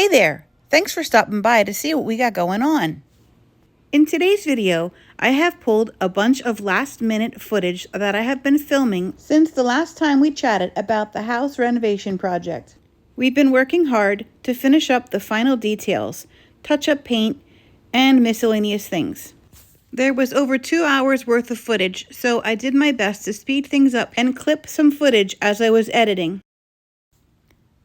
Hey there! Thanks for stopping by to see what we got going on. In today's video, I have pulled a bunch of last-minute footage that I have been filming since the last time we chatted about the house renovation project. We've been working hard to finish up the final details, touch up paint, and miscellaneous things. There was over 2 hours worth of footage, so I did my best to speed things up and clip some footage as I was editing.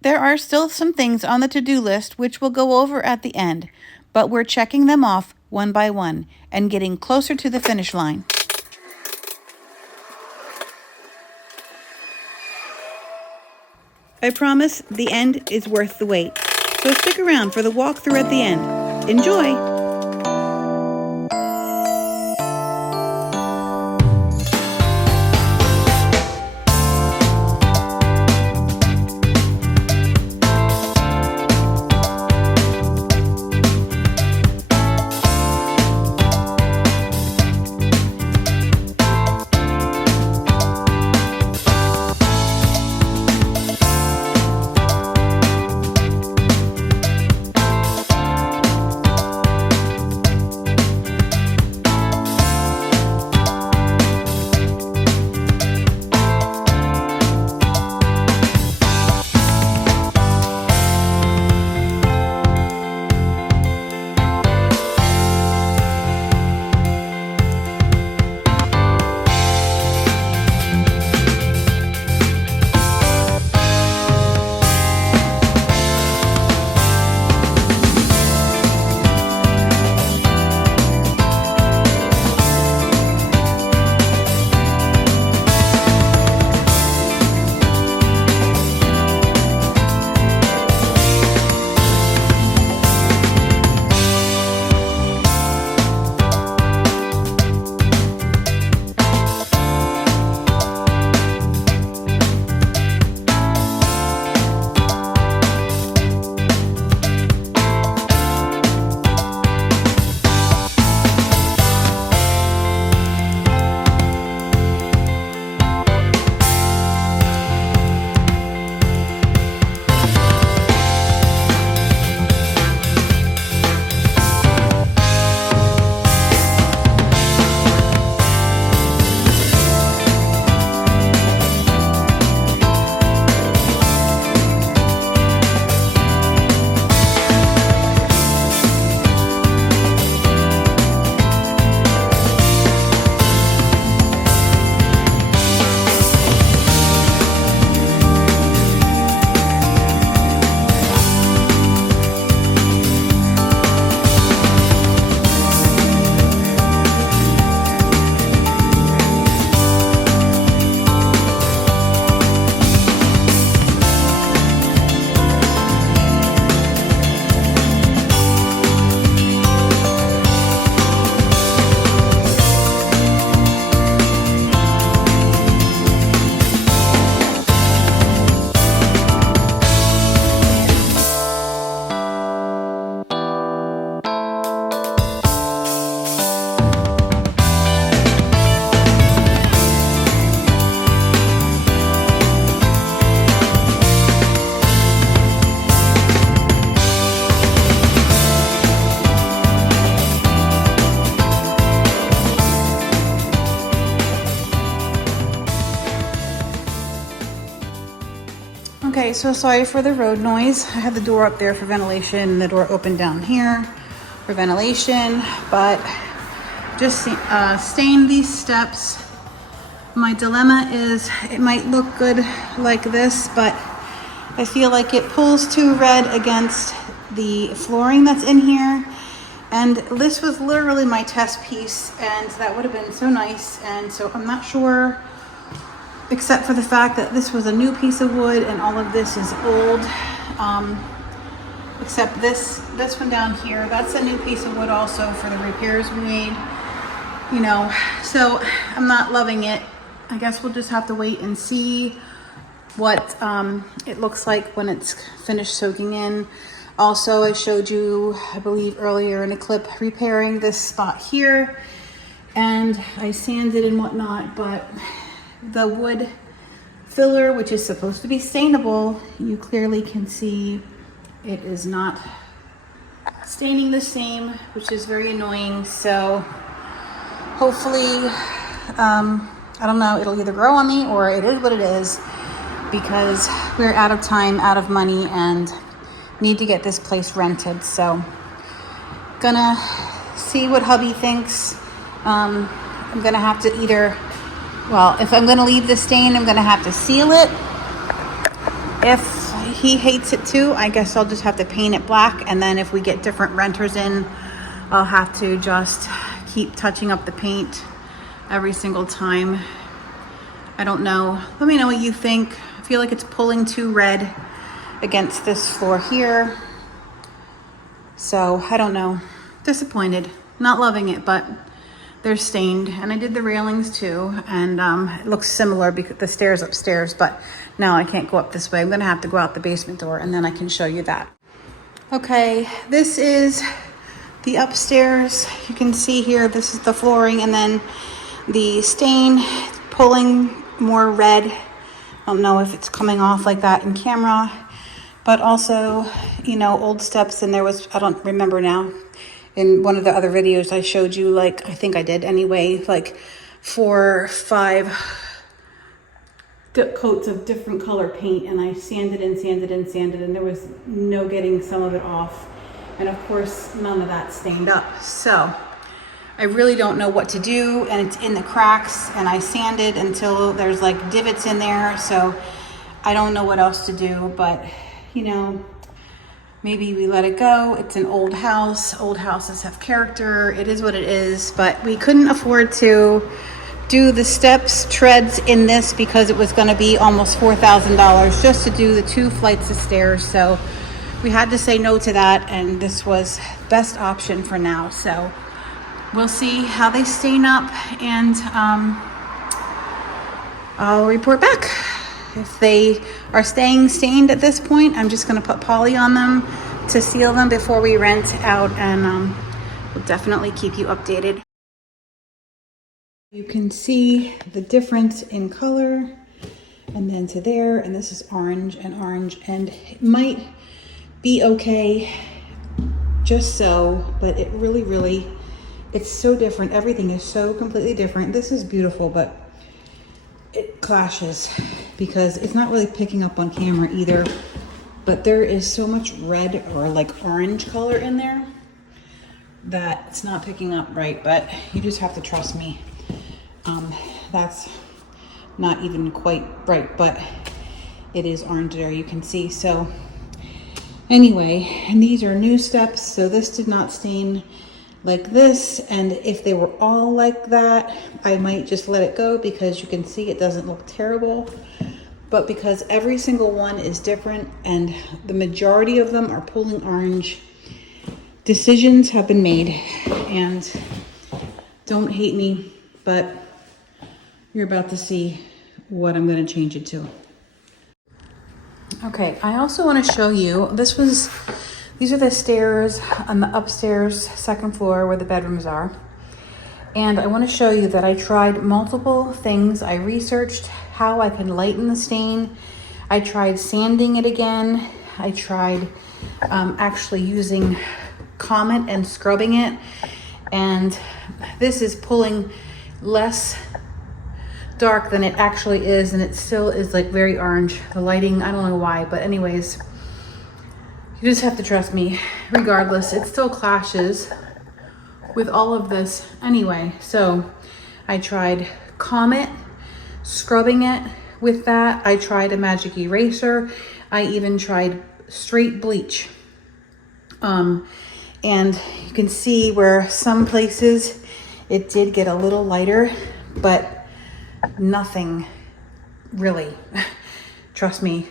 There are still some things on the to-do list which we'll go over at the end, but we're checking them off one by one and getting closer to the finish line. I promise the end is worth the wait, so stick around for the walkthrough at the end. Enjoy! Okay, so sorry for the road noise. I have the door up there for ventilation, the door open down here for ventilation, but just stained these steps. My dilemma is it might look good like this, but I feel like it pulls too red against the flooring that's in here. And this was literally my test piece, and that would have been so nice. And so I'm not sure, except for the fact that this was a new piece of wood and all of this is old, except this one down here, that's a new piece of wood also for the repairs we made, you know, so I'm not loving it. I guess we'll just have to wait and see what it looks like when it's finished soaking in. Also, I showed you, I believe earlier in a clip, repairing this spot here, and I sanded and whatnot, but the wood filler, which is supposed to be stainable, you clearly can see it is not staining the same, which is very annoying. So hopefully, I don't know, it'll either grow on me or it is what it is, because we're out of time, out of money, and need to get this place rented. So gonna see what hubby thinks. I'm gonna have to either, well, if I'm gonna leave the stain, I'm gonna have to seal it. If he hates it too, I guess I'll just have to paint it black, and then if we get different renters in, I'll have to just keep touching up the paint every single time. I don't know. Let me know what you think. I feel like it's pulling too red against this floor here. So I don't know. Disappointed. Not loving it, but they're stained. And I did the railings too, and it looks similar because the stairs upstairs, but now I can't go up this way. I'm gonna have to go out the basement door, and then I can show you that. Okay, this is the upstairs. You can see here, this is the flooring, and then the stain pulling more red. I don't know if it's coming off like that in camera, but also, you know, old steps. And there was, I don't remember now, in one of the other videos I showed you, like, I think I did anyway, like 4 or 5 coats of different color paint, and I sanded and sanded and sanded, and there was no getting some of it off. And of course, none of that stained up. So I really don't know what to do, and it's in the cracks, and I sanded until there's like divots in there. So I don't know what else to do, but you know, maybe we let it go. It's an old house. Old houses have character. It is what it is, but we couldn't afford to do the steps treads in this because it was going to be almost $4,000 just to do the 2 flights of stairs. So we had to say no to that, and this was best option for now. So we'll see how they stain up, and I'll report back. If they are staying stained at this point, I'm just going to put poly on them to seal them before we rent out, and we'll definitely keep you updated. You can see the difference in color, and then to there, and this is orange and orange, and it might be okay just so, but it really, it's so different. Everything is so completely different. This is beautiful, but it clashes because it's not really picking up on camera either, but there is so much red or like orange color in there that it's not picking up right, but you just have to trust me. That's not even quite right, but it is orange there, you can see. So anyway, and these are new steps, so this did not stain like this, and if they were all like that, I might just let it go because you can see it doesn't look terrible. But because every single one is different and the majority of them are pulling orange, decisions have been made, and don't hate me, but you're about to see what I'm going to change it to. Okay, I also want to show you, these are the stairs on the upstairs second floor where the bedrooms are. And I want to show you that I tried multiple things. I researched how I can lighten the stain. I tried sanding it again. I tried actually using Comet and scrubbing it. And this is pulling less dark than it actually is, and it still is like very orange. The lighting, I don't know why, but anyways, you just have to trust me. Regardless, it still clashes with all of this anyway. So I tried Comet, scrubbing it with that. I tried a magic eraser. I even tried straight bleach. And you can see where some places it did get a little lighter, but nothing really. Trust me,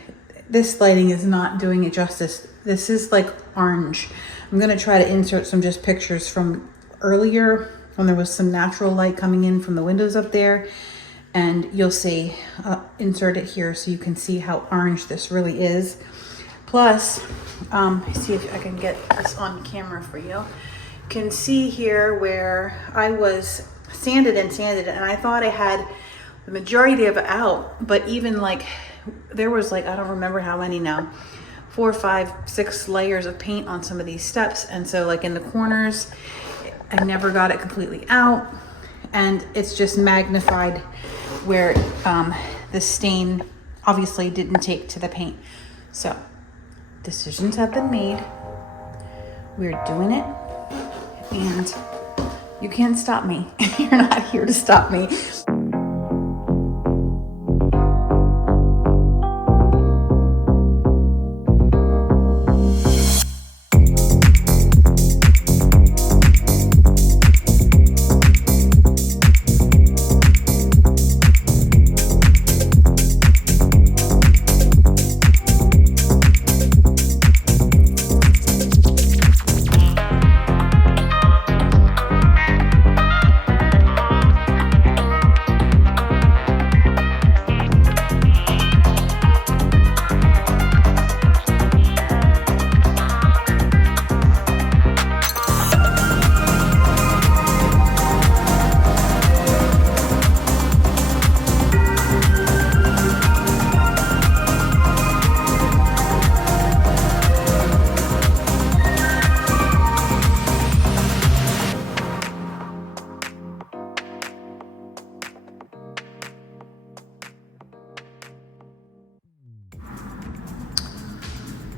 this lighting is not doing it justice. This is like orange. I'm gonna try to insert some just pictures from earlier when there was some natural light coming in from the windows up there, and you'll see, insert it here so you can see how orange this really is. Plus, see if I can get this on camera for you. You can see here where I was sanded and sanded, and I thought I had the majority of it out, but even like, there was like, I don't remember how many now, 4, 5, 6 layers of paint on some of these steps. And so like in the corners, I never got it completely out. And it's just magnified where the stain obviously didn't take to the paint. So decisions have been made. We're doing it. And you can't stop me. You're not here to stop me.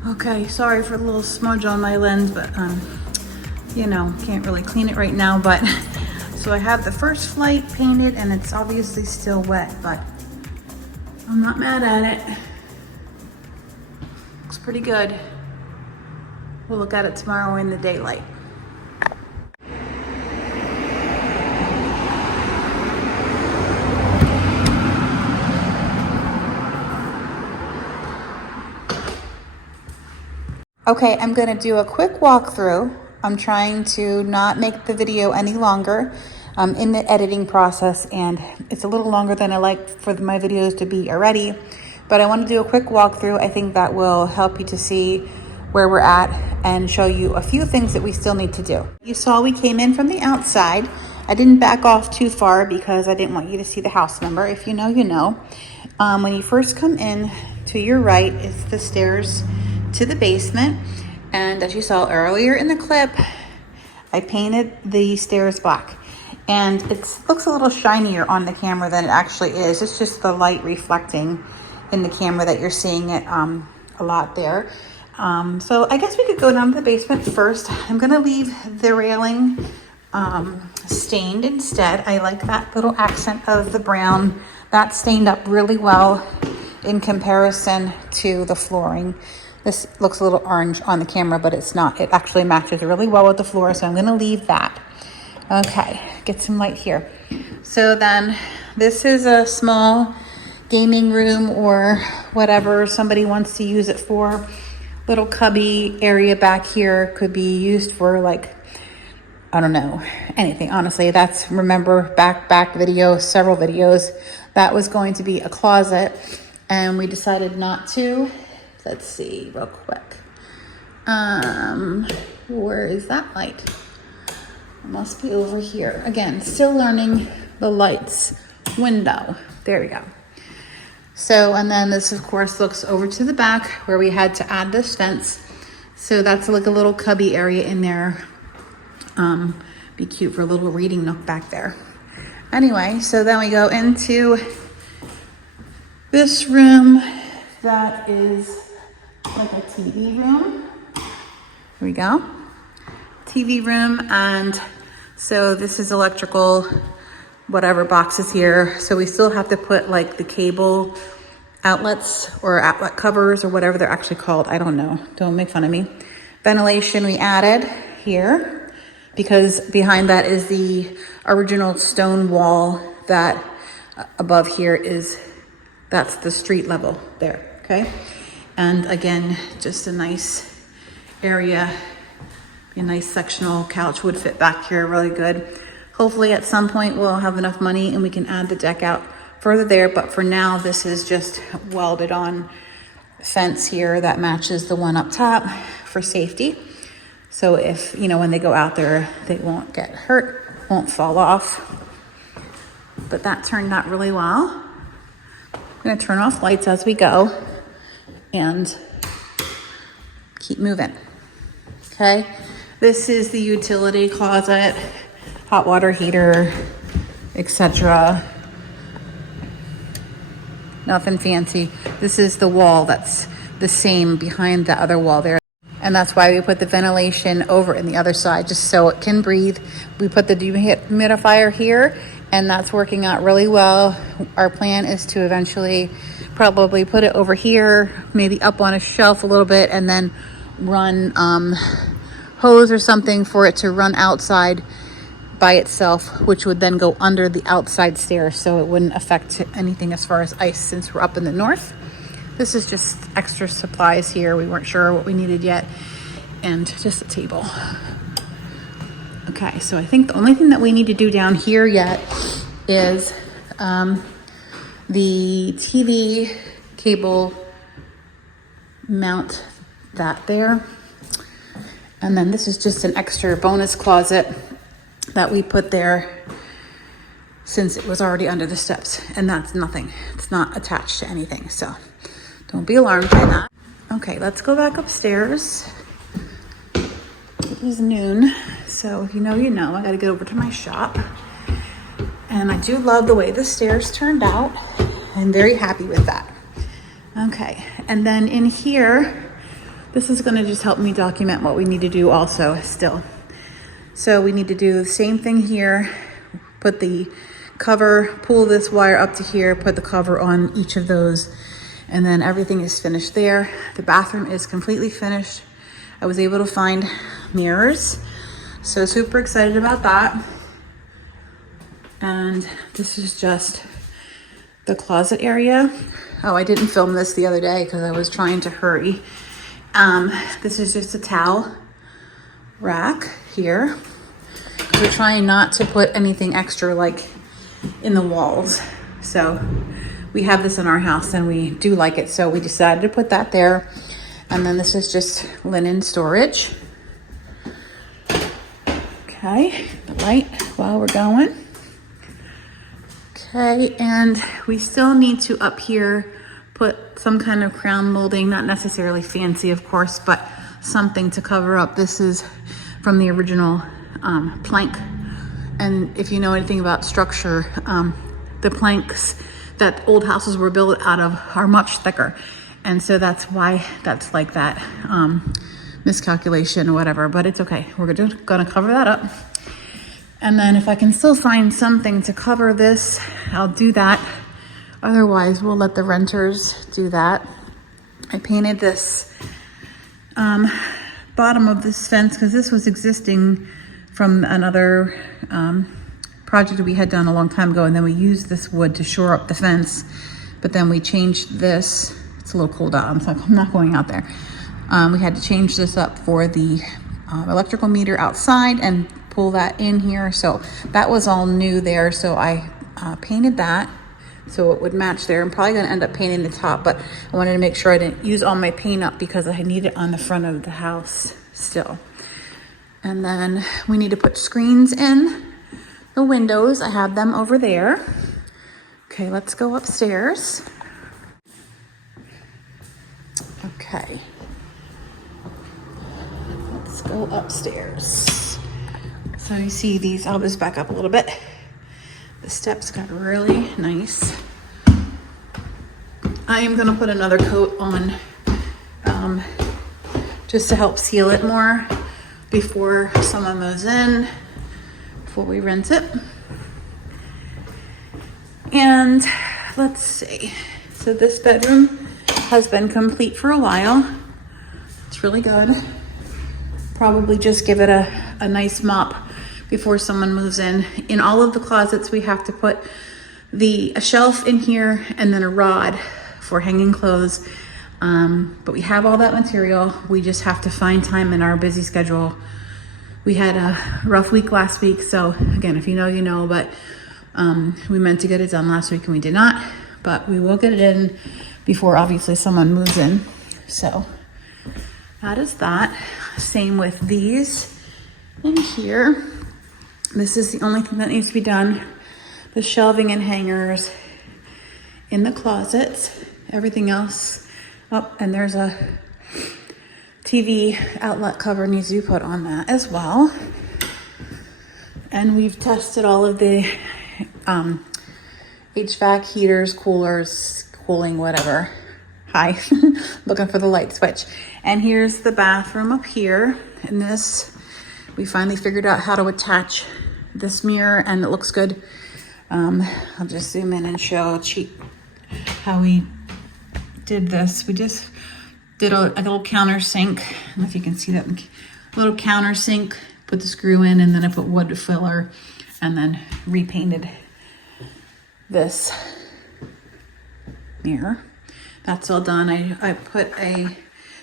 Okay, sorry for the little smudge on my lens, but you know, can't really clean it right now. But so I have the first flight painted and it's obviously still wet, but I'm not mad at it. Looks pretty good. We'll look at it tomorrow in the daylight. Okay, I'm gonna do a quick walkthrough. I'm trying to not make the video any longer in the editing process, and it's a little longer than I like for my videos to be already, but I want to do a quick walkthrough. I think that will help you to see where we're at and show you a few things that we still need to do. You saw we came in from the outside. I didn't back off too far because I didn't want you to see the house number. If you know, you know. When you first come in, to your right is the stairs to the basement, and as you saw earlier in the clip, I painted the stairs black, and it looks a little shinier on the camera than it actually is. It's just the light reflecting in the camera that you're seeing it a lot there. So I guess we could go down to the basement first. I'm gonna leave the railing stained instead. I like that little accent of the brown. That stained up really well in comparison to the flooring. This looks a little orange on the camera, but it's not. It actually matches really well with the floor, so I'm gonna leave that. Okay, get some light here. So then this is a small gaming room or whatever somebody wants to use it for. Little cubby area back here could be used for, like, I don't know, anything. Honestly, that's, remember back video, several videos, that was going to be a closet, and we decided not to. Let's see real quick. Where is that light? It must be over here. Again, still learning the lights window. There we go. So, and then this of course looks over to the back where we had to add this fence. So that's like a little cubby area in there. Be cute for a little reading nook back there. Anyway, so then we go into this room that is like a TV room. Here we go. TV room, and so this is electrical, whatever boxes here. So we still have to put like the cable outlets or outlet covers or whatever they're actually called. I don't know. Don't make fun of me. Ventilation we added here because behind that is the original stone wall that above here is, that's the street level there, okay? And again, just a nice area, a nice sectional couch would fit back here really good. Hopefully at some point we'll have enough money and we can add the deck out further there. But for now, this is just welded on fence here that matches the one up top for safety. So if, you know, when they go out there, they won't get hurt, won't fall off. But that turned out really well. I'm gonna turn off lights as we go. And keep moving. Okay, this is the utility closet, hot water heater, etc. Nothing fancy. This is the wall that's the same behind the other wall there. And that's why we put the ventilation over in the other side, just so it can breathe. We put the dehumidifier here, and that's working out really well. Our plan is to eventually probably put it over here, maybe up on a shelf a little bit, and then run hose or something for it to run outside by itself, which would then go under the outside stairs, so it wouldn't affect anything as far as ice since we're up in the north. This is just extra supplies here. We weren't sure what we needed yet, and just a table. Okay, so I think the only thing that we need to do down here yet is the TV cable mount that there. And then this is just an extra bonus closet that we put there since it was already under the steps, and that's nothing. It's not attached to anything, so don't be alarmed by that. Okay, let's go back upstairs. It is noon, so if you know, you know. I gotta get over to my shop. And I do love the way the stairs turned out. I'm very happy with that. Okay, and then in here, this is gonna just help me document what we need to do also still. So we need to do the same thing here, put the cover, pull this wire up to here, put the cover on each of those, and then everything is finished there. The bathroom is completely finished. I was able to find mirrors, so super excited about that. And this is just the closet area. Oh, I didn't film this the other day because I was trying to hurry. This is just a towel rack here. We're trying not to put anything extra like in the walls. So we have this in our house and we do like it. So we decided to put that there. And then this is just linen storage. Okay, the light while we're going. Okay, and we still need to up here put some kind of crown molding, not necessarily fancy of course, but something to cover up. This is from the original plank. And if you know anything about structure, the planks that old houses were built out of are much thicker. And so that's why that's like that miscalculation or whatever, but it's okay. We're gonna cover that up. And then if I can still find something to cover this, I'll do that. Otherwise, we'll let the renters do that. I painted this bottom of this fence because this was existing from another project we had done a long time ago, and then we used this wood to shore up the fence, but then we changed this. It's a little cold out, I'm not going out there. We had to change this up for the electrical meter outside and pull that in here. So that was all new there. So I painted that so it would match there. I'm probably gonna end up painting the top, but I wanted to make sure I didn't use all my paint up because I need it on the front of the house still. And then we need to put screens in the windows. I have them over there. Okay, let's go upstairs. Okay, let's go upstairs. So you see these, I'll just back up a little bit. The steps got really nice. I am gonna put another coat on just to help seal it more before someone moves in, before we rent it. And let's see. So this bedroom has been complete for a while. It's really good. Probably just give it a nice mop before someone moves in. In all of the closets, we have to put a shelf in here and then a rod for hanging clothes. But we have all that material. We just have to find time in our busy schedule. We had a rough week last week. So again, if you know, you know, but we meant to get it done last week and we did not, but we will get it in before obviously someone moves in. So that is that. Same with these in here. This is the only thing that needs to be done. The shelving and hangers in the closets. Everything else. Oh, and there's a TV outlet cover needs to be put on that as well. And we've tested all of the HVAC heaters, coolers, cooling, whatever. Hi, looking for the light switch. And here's the bathroom up here. And this, we finally figured out how to attach this mirror, and it looks good. I'll just zoom in and show how we did this. We just did a little countersink. I don't know if you can see that. Little countersink, put the screw in, and then I put wood filler, and then repainted this mirror. That's all done. I put a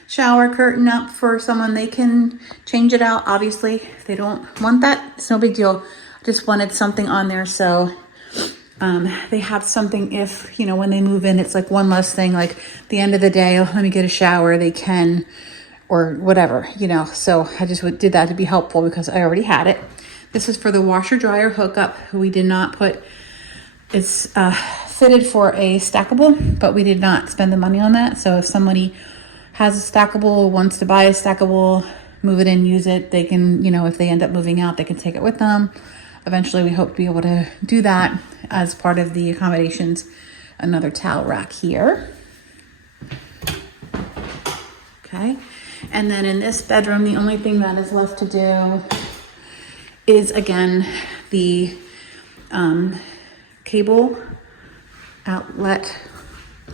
shower curtain up for someone. They can change it out. Obviously, if they don't want that, it's no big deal. I just wanted something on there so they have something if, you know, when they move in, it's like one less thing, like the end of the day, oh, let me get a shower, they can, or whatever, you know. So I just did that to be helpful because I already had it. This is for the washer dryer hookup. We did not put, it's fitted for a stackable, but we did not spend the money on that. So if somebody has a stackable, wants to buy a stackable, move it in, use it, they can, you know, if they end up moving out, they can take it with them. Eventually, we hope to be able to do that as part of the accommodations. Another towel rack here. Okay. And then in this bedroom, the only thing that is left to do is, again, the cable outlet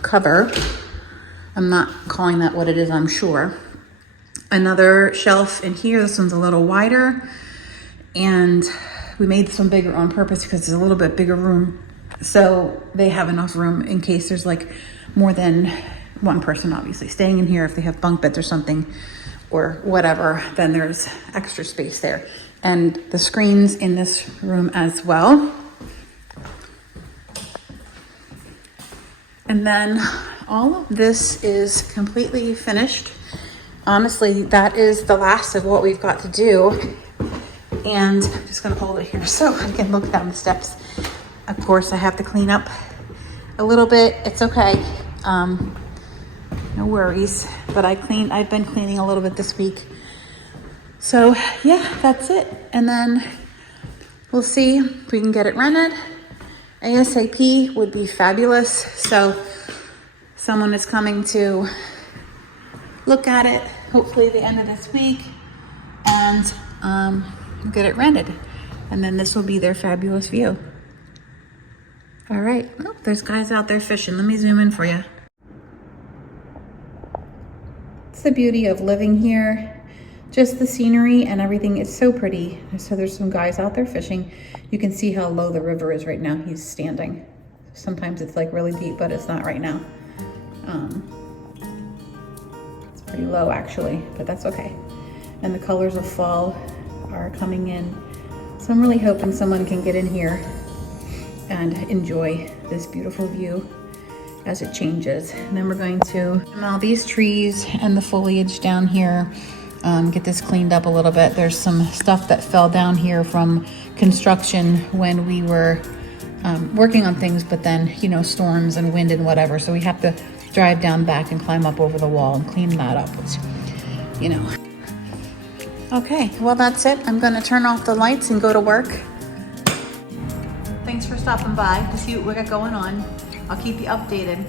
cover. I'm not calling that what it is, I'm sure. Another shelf in here. This one's a little wider. And we made this one bigger on purpose because it's a little bit bigger room. So they have enough room in case there's like more than one person obviously staying in here. If they have bunk beds or something or whatever, then there's extra space there. And the screens in this room as well. And then all of this is completely finished. Honestly, that is the last of what we've got to do. And I'm just gonna hold it here so I can look down the steps. Of course, I have to clean up a little bit. It's okay, no worries. But I've been cleaning a little bit this week. So yeah, that's it. And then we'll see if we can get it rented. ASAP would be fabulous. So someone is coming to look at it, hopefully the end of this week, and get it rented. And then this will be their fabulous view. All right, oh, there's guys out there fishing. Let me zoom in for you. It's the beauty of living here. Just the scenery and everything is so pretty. So there's some guys out there fishing. You can see how low the river is right now. He's standing. Sometimes it's like really deep, but it's not right now. It's pretty low actually, but that's okay. And the colors of fall are coming in. So I'm really hoping someone can get in here and enjoy this beautiful view as it changes. And then we're going to trim all these trees and the foliage down here, get this cleaned up a little bit. There's some stuff that fell down here from construction when we were working on things, but then, you know, storms and wind and whatever. So we have to drive down back and climb up over the wall and clean that up, which, you know. Okay, well, that's it. I'm gonna turn off the lights and go to work. Thanks for stopping by to see what we got going on. I'll keep you updated.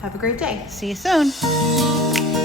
Have a great day. See you soon.